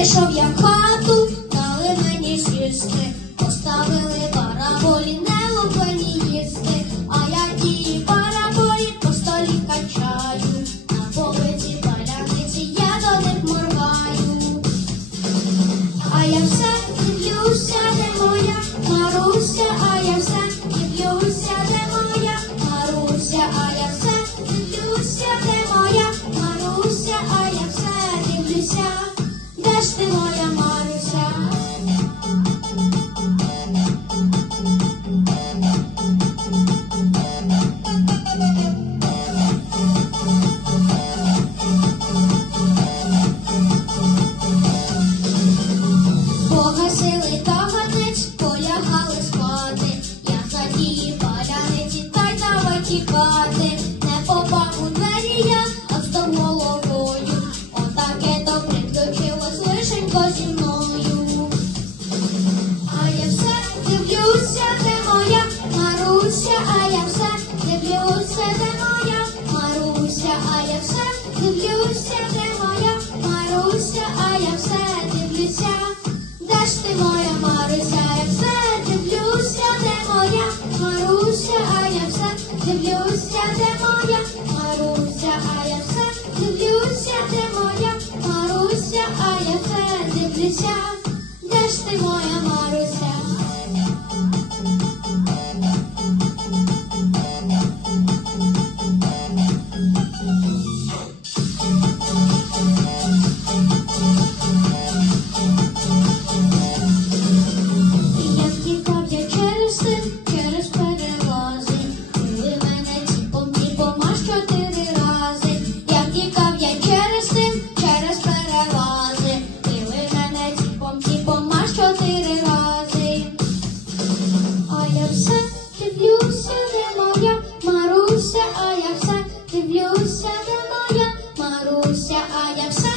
I Rzeszów jako just the morning. Дивлюся, де моя Маруся, а я все дивлюся, де ж ти моя Маруся, я все дивлюся, де моя Маруся, а я все дивлюся, де моя Маруся, а я все дивлюся, де моя Маруся, а я все дивлюся, де ж ти моя Маруся? все дивлюся, де моя. Маруся, а я все. Дивлюся, де моя. Маруся, а я все.